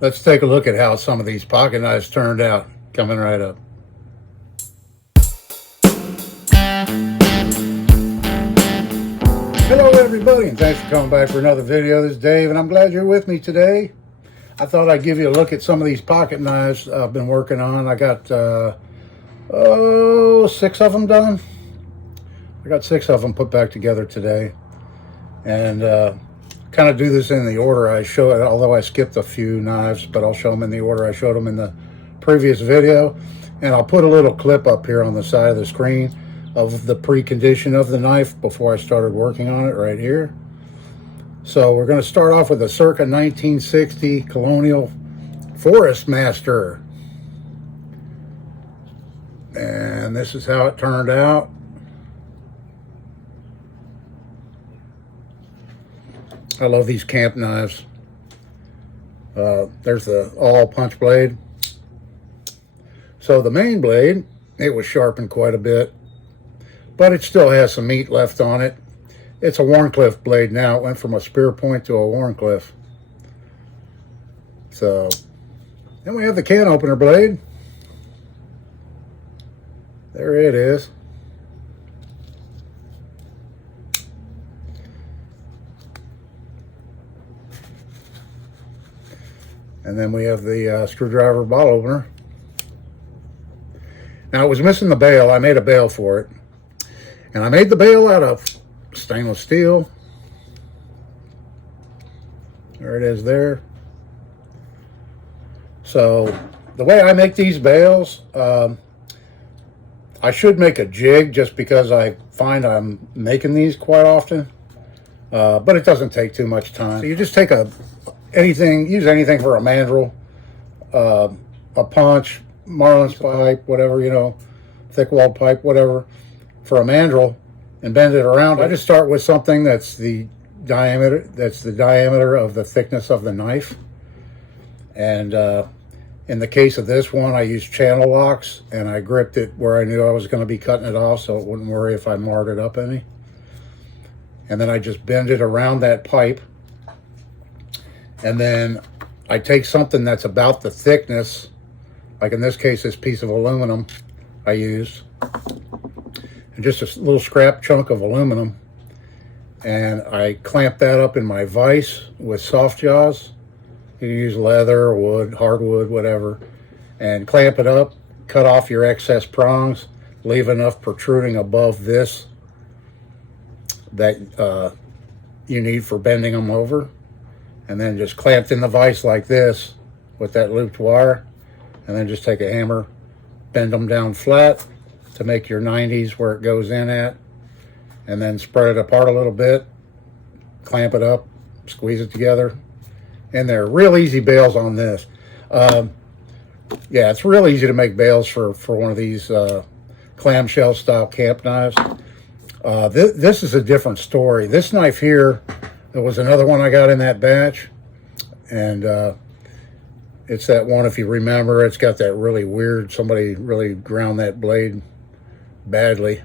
Let's take a look at how some of these pocket knives turned out. Coming right up. Hello everybody, and thanks for coming back for another video. This is Dave, and I'm glad you're with me today. I thought I'd give you a look at some of these pocket knives I've been working on. I got 6 of them done. I got 6 of them put back together today, and kind of do this in the order I show it, although I skipped a few knives, but I'll show them in the order I showed them in the previous video. And I'll put a little clip up here on the side of the screen of the precondition of the knife before I started working on it right here. So we're going to start off with a circa 1960 Colonial Forest Master. And this is how it turned out. I love these camp knives. There's the all punch blade. So the main blade, it was sharpened quite a bit, but it still has some meat left on it. It's a Wharncliffe blade now. It went from a spear point to a Wharncliffe. So then we have the can opener blade. There it is. And then we have the screwdriver bottle opener. Now, it was missing the bail. I made a bail for it. And I made the bail out of stainless steel. There it is there. So, the way I make these bails, I should make a jig just because I find I'm making these quite often. But it doesn't take too much time. So you just take use anything for a mandrel, a punch, marlin's pipe, whatever, you know, thick walled pipe, whatever, for a mandrel, and bend it around. I just start with something that's the diameter of the thickness of the knife. And in the case of this one, I used channel locks, and I gripped it where I knew I was going to be cutting it off, so it wouldn't worry if I marred it up any. And then I just bend it around that pipe. And then I take something that's about the thickness, like in this case, this piece of aluminum I used, and just a little scrap chunk of aluminum, and I clamp that up in my vise with soft jaws. You can use leather, wood, hardwood, whatever, and clamp it up, cut off your excess prongs, leave enough protruding above this that you need for bending them over. And then just clamped in the vise like this with that looped wire, and then just take a hammer, bend them down flat to make your 90s where it goes in at, and then spread it apart a little bit, clamp it up, squeeze it together, and they're real easy bails on this. Yeah, it's real easy to make bails for one of these clamshell style camp knives. This is a different story. This knife here, there was another one I got in that batch, and it's that one, if you remember, it's got that really weird, somebody really ground that blade badly.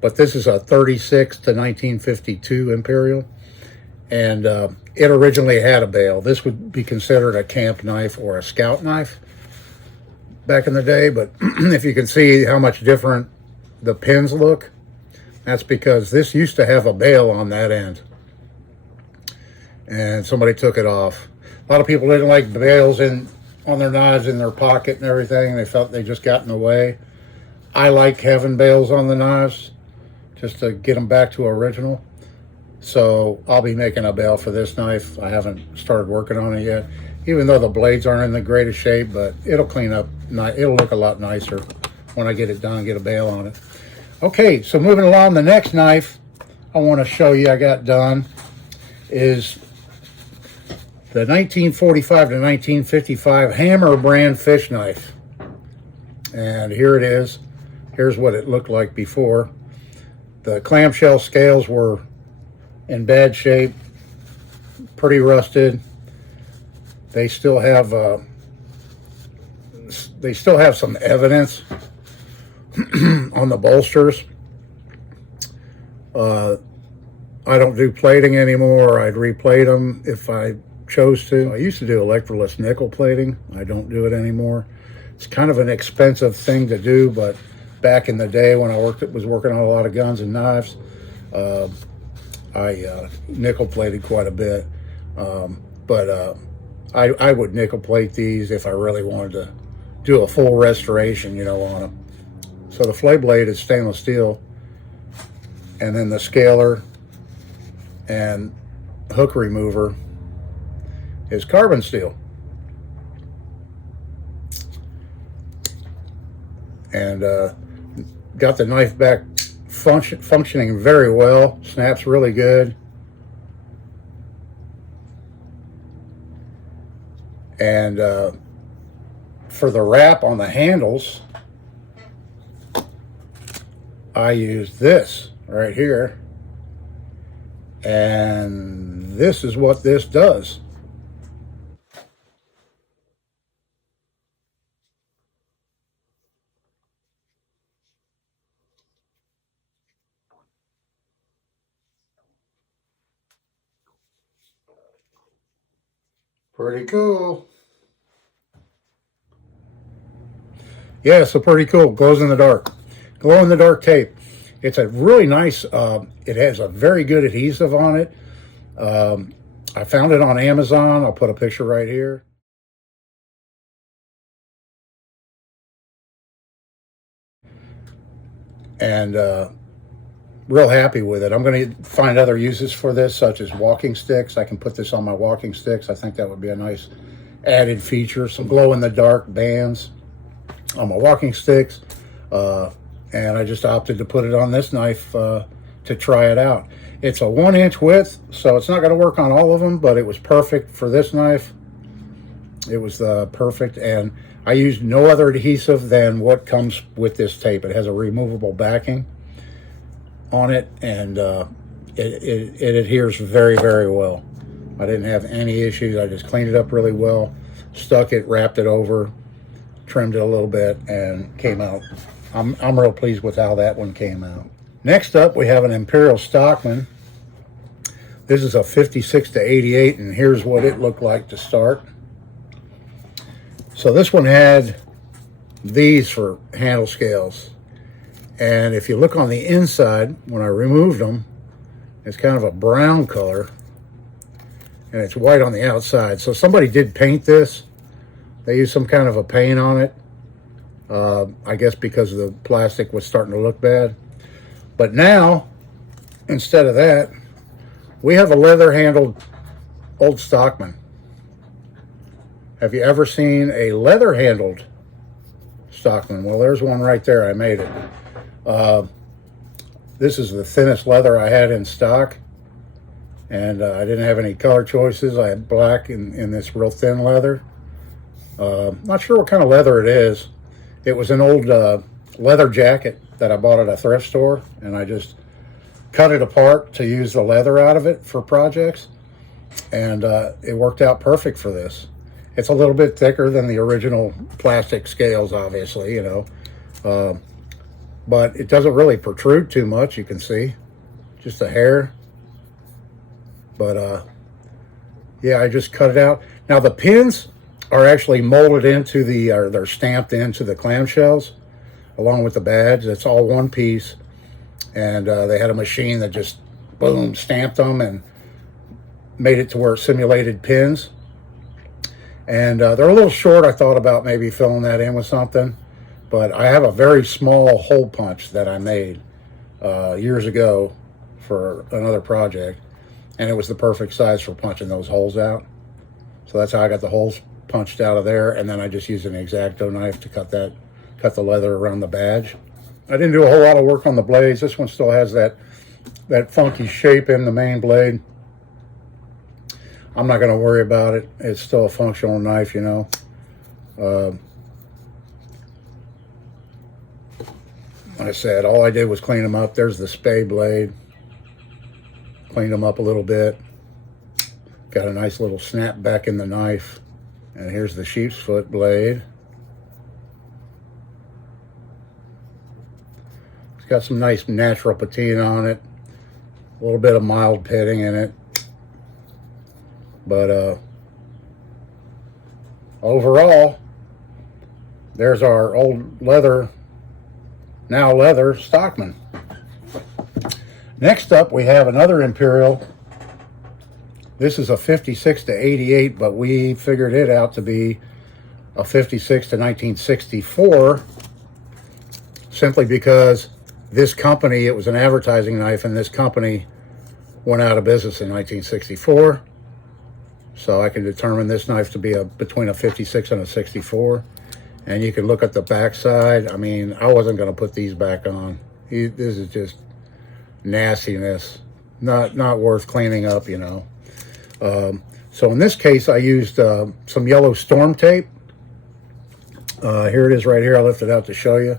But this is a 36 to 1952 Imperial, and it originally had a bail. This would be considered a camp knife or a scout knife back in the day, but if you can see how much different the pins look, that's because this used to have a bail on that end, and somebody took it off. A lot of people didn't like bails on their knives in their pocket and everything. They felt they just got in the way. I like having bails on the knives just to get them back to original. So I'll be making a bail for this knife. I haven't started working on it yet, even though the blades aren't in the greatest shape, but it'll clean up. It'll look a lot nicer when I get it done and get a bail on it. Okay, so moving along, the next knife I want to show you I got done is the 1945 to 1955 Hammer brand fish knife. And here it is. Here's what it looked like before. The clamshell scales were in bad shape, pretty rusted. They still have some evidence on the bolsters. I don't do plating anymore. I'd replate them if I chose to. I used to do electroless nickel plating. I don't do it anymore. It's kind of an expensive thing to do, but back in the day when I was working on a lot of guns and knives, I nickel plated quite a bit. I would nickel plate these if I really wanted to do a full restoration, you know, on them. So the flay blade is stainless steel, and then the scaler and hook remover is carbon steel. And got the knife back functioning very well. Snaps really good. And for the wrap on the handles, I use this right here. And this is what this does. Pretty cool. Yeah, so pretty cool. Glows in the dark. Glow in the dark tape. It's a really nice, it has a very good adhesive on it. I found it on Amazon. I'll put a picture right here. And real happy with it. I'm going to find other uses for this, such as walking sticks. I can put this on my walking sticks. I think that would be a nice added feature. Some glow-in-the-dark bands on my walking sticks. And I just opted to put it on this knife to try it out. It's a 1-inch width, so it's not going to work on all of them, but it was perfect for this knife. It was perfect, and I used no other adhesive than what comes with this tape. It has a removable backing on it, and it adheres very, very well. I didn't have any issues. I just cleaned it up really well, stuck it, wrapped it over, trimmed it a little bit, and came out. I'm real pleased with how that one came out. Next up, we have an Imperial Stockman. This is a 56 to 88, and here's what it looked like to start. So this one had these for handle scales. And if you look on the inside, when I removed them, it's kind of a brown color, and it's white on the outside. So somebody did paint this. They used some kind of a paint on it. I guess because the plastic was starting to look bad. But now, instead of that, we have a leather-handled old Stockman. Have you ever seen a leather-handled Stockman? Well, there's one right there. I made it. This is the thinnest leather I had in stock, and I didn't have any color choices. I had black in this real thin leather. Not sure what kind of leather it is. It was an old leather jacket that I bought at a thrift store, and I just cut it apart to use the leather out of it for projects, and it worked out perfect for this. It's a little bit thicker than the original plastic scales, obviously, you know, but it doesn't really protrude too much. You can see just a hair, but yeah, I just cut it out. Now the pins are actually molded into they're stamped into the clamshells along with the badge. It's all one piece, and they had a machine that just boom stamped them and made it to where it simulated pins. And they're a little short. I thought about maybe filling that in with something, but I have a very small hole punch that I made years ago for another project, and it was the perfect size for punching those holes out. So that's how I got the holes punched out of there, and then I just used an X-Acto knife to cut the leather around the badge. I didn't do a whole lot of work on the blades. This one still has that funky shape in the main blade. I'm not going to worry about it. It's still a functional knife, you know. Like I said, all I did was clean them up. There's the spade blade. Cleaned them up a little bit. Got a nice little snap back in the knife. And here's the sheep's foot blade. It's got some nice natural patina on it. A little bit of mild pitting in it. But overall, there's our old leather, now leather stockman. Next up, we have another Imperial. This is a 56 to 88, but we figured it out to be a 56 to 1964, simply because this company, it was an advertising knife, and this company went out of business in 1964. So I can determine this knife to be between a 56 and a 64. And you can look at the back side. I mean, I wasn't going to put these back on. This is just nastiness. Not worth cleaning up, you know. So in this case, I used some yellow storm tape. Here it is right here. I lifted it out to show you.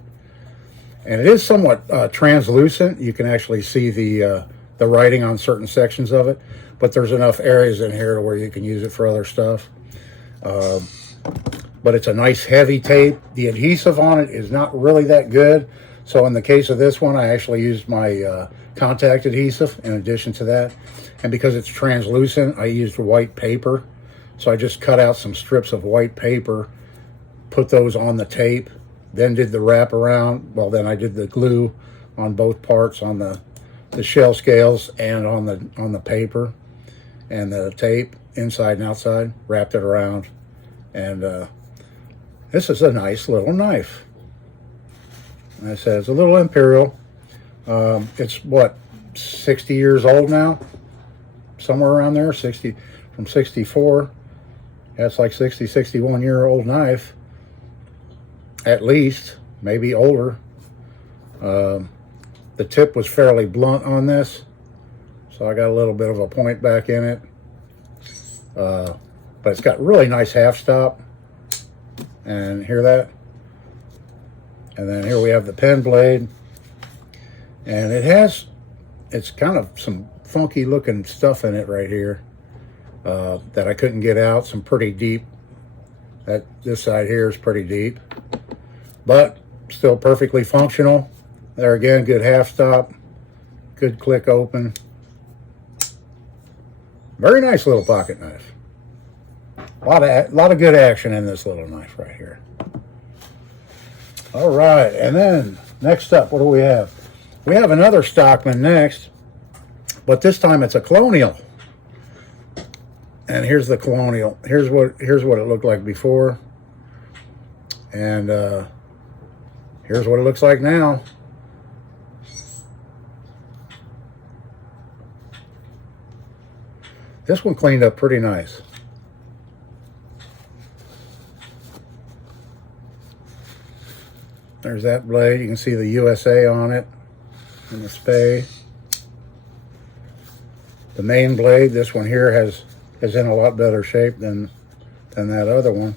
And it is somewhat translucent. You can actually see the writing on certain sections of it. But there's enough areas in here where you can use it for other stuff. But it's a nice heavy tape. The adhesive on it is not really that good. So in the case of this one, I actually used my contact adhesive in addition to that. And because it's translucent, I used white paper. So I just cut out some strips of white paper, put those on the tape, then did the wrap around. Well, then I did the glue on both parts, on the shell scales and on the paper and the tape inside and outside, wrapped it around. And this is a nice little knife. And I said it's a little Imperial. It's what, 60 years old now? Somewhere around there, 60, from 64. That's like 60, 61-year-old knife. At least, maybe older. The tip was fairly blunt on this, so I got a little bit of a point back in it. But it's got really nice half stop. And hear that? And then here we have the pen blade. And it's kind of some funky looking stuff in it right here that I couldn't get out. Some pretty deep. This side here is pretty deep, but still perfectly functional. There again, good half stop, good click open. Very nice little pocket knife. A lot of good action in this little knife right here. All right, and then next up, what do we have? We have another stockman next, but this time it's a Colonial. And here's the Colonial. Here's what it looked like before, and here's what it looks like now. This one cleaned up pretty nice. There's that blade. You can see the USA on it and the spay. The main blade, this one here is in a lot better shape than that other one.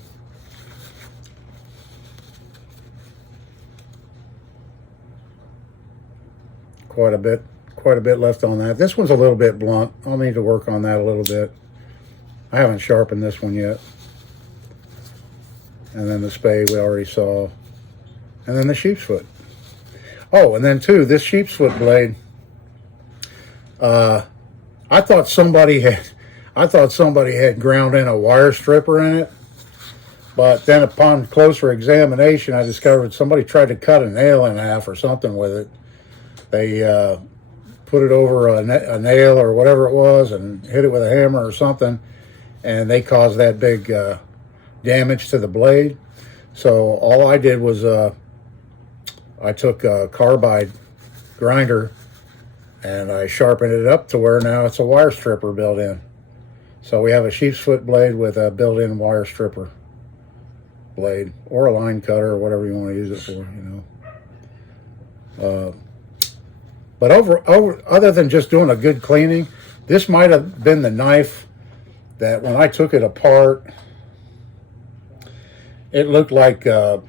Quite a bit left on that. This one's a little bit blunt. I'll need to work on that a little bit. I haven't sharpened this one yet. And then the spay we already saw. And then the sheep's foot. Oh, and then too, this sheep's foot blade, I thought somebody had ground in a wire stripper in it, but then upon closer examination, I discovered somebody tried to cut a nail in half or something with it. They put it over a nail or whatever it was and hit it with a hammer or something, and they caused that big damage to the blade. So all I did was I took a carbide grinder and I sharpened it up to where now it's a wire stripper built in. So we have a sheep's foot blade with a built-in wire stripper blade, or a line cutter, or whatever you want to use it for, you know. But other than just doing a good cleaning, this might have been the knife that when I took it apart, it looked like a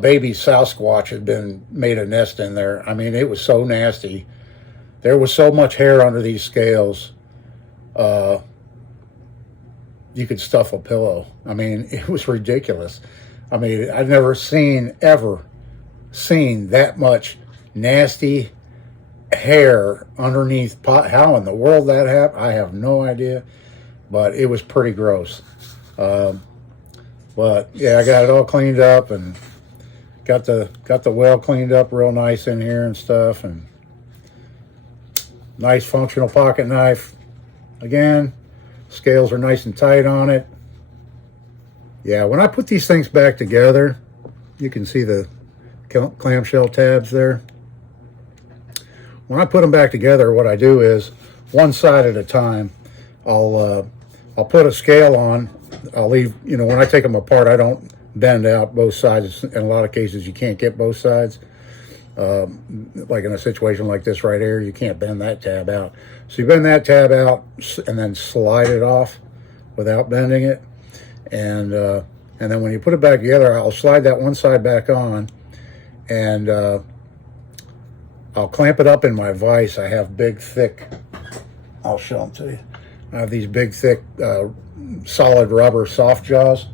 baby Sasquatch had made a nest in there. I mean, it was so nasty. There was so much hair under these scales. You could stuff a pillow. I mean, it was ridiculous. I mean, I've never ever seen that much nasty hair underneath pot. How in the world that happened, I have no idea. But it was pretty gross. But yeah, I got it all cleaned up and got the well cleaned up real nice in here and stuff, and nice functional pocket knife. Again, scales are nice and tight on it. Yeah, when I put these things back together, you can see the clamshell tabs there. When I put them back together, what I do is one side at a time. I'll put a scale on. I'll leave, when I take them apart, I don't bend out both sides. In a lot of cases, you can't get both sides. Like in a situation like this right here, you can't bend that tab out. So you bend that tab out and then slide it off without bending it. And then when you put it back together, I'll slide that one side back on, and I'll clamp it up in my vise. I have big, thick, I'll show them to you. I have these big, thick, solid rubber soft jaws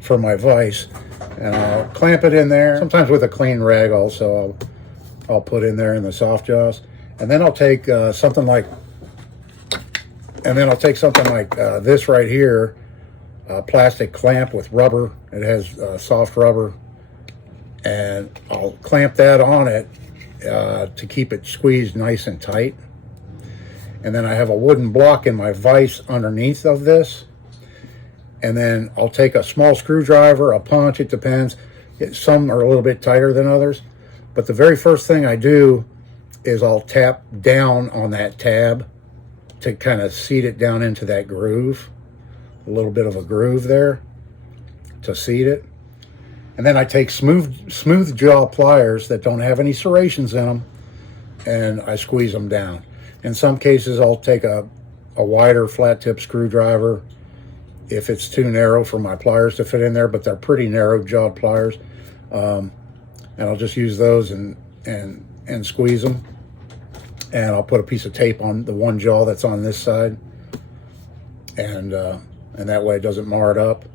for my vise, and I'll clamp it in there. Sometimes with a clean rag also, I'll put in there in the soft jaws, and then I'll take something like this right here, a plastic clamp with rubber. It has soft rubber, and I'll clamp that on it to keep it squeezed nice and tight. And then I have a wooden block in my vise underneath of this. And then I'll take a small screwdriver, a punch, it depends. Some are a little bit tighter than others. But the very first thing I do is I'll tap down on that tab to kind of seat it down into that groove. A little bit of a groove there to seat it. And then I take smooth jaw pliers that don't have any serrations in them, and I squeeze them down. In some cases, I'll take a wider flat tip screwdriver if it's too narrow for my pliers to fit in there, but they're pretty narrow jawed pliers. And I'll just use those and squeeze them. And I'll put a piece of tape on the one jaw that's on this side, and that way it doesn't mar it up.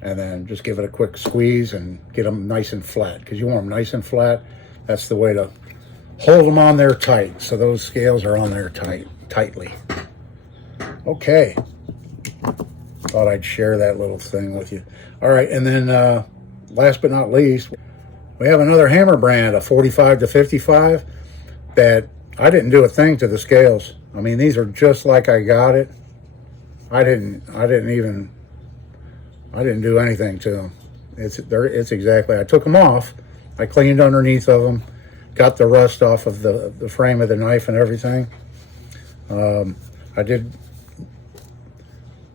And then just give it a quick squeeze and get them nice and flat, because you want them nice and flat. That's the way to hold them on there tight, so those scales are on there tightly. Okay, thought I'd share that little thing with you. All right, and then last but not least, we have another hammer brand, a 45 to 55, that I didn't do a thing to the scales. I mean, these are just like I got it. I didn't do anything to them. It's exactly, I took them off, I cleaned underneath of them, got the rust off of the frame of the knife and everything. I did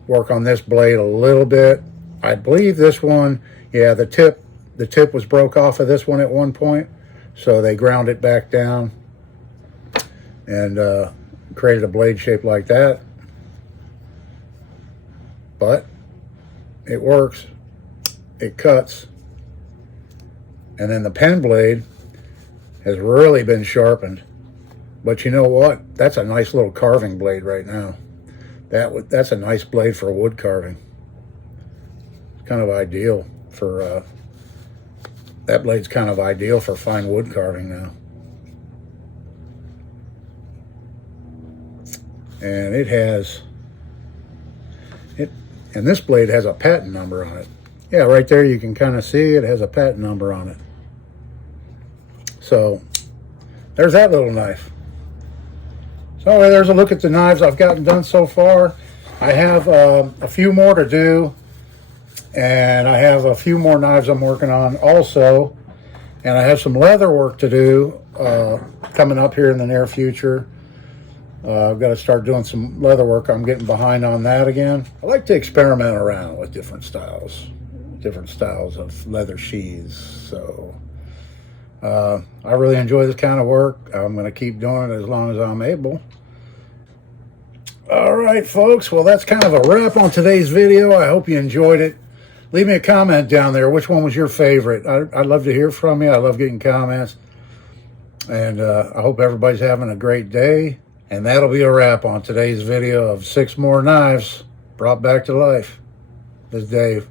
work on this blade a little bit. I believe this one, yeah, the tip was broke off of this one at one point, so they ground it back down and created a blade shape like that. But it works, it cuts. And then the pen blade has really been sharpened. But you know what? That's a nice little carving blade right now. That's a nice blade for wood carving. It's kind of ideal for, that blade's kind of ideal for fine wood carving now. And and this blade has a patent number on it. Yeah, right there you can kind of see it has a patent number on it. So there's that little knife. So there's a look at the knives I've gotten done so far. I have a few more to do, and I have a few more knives I'm working on also, and I have some leather work to do coming up here in the near future. I've got to start doing some leather work. I'm getting behind on that again. I like to experiment around with different styles of leather sheaths. So I really enjoy this kind of work. I'm going to keep doing it as long as I'm able. All right, folks. Well, that's kind of a wrap on today's video. I hope you enjoyed it. Leave me a comment down there. Which one was your favorite? I'd love to hear from you. I love getting comments. And I hope everybody's having a great day. And that'll be a wrap on today's video of 6 more knives brought back to life. This is Dave.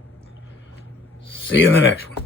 See you in the next one.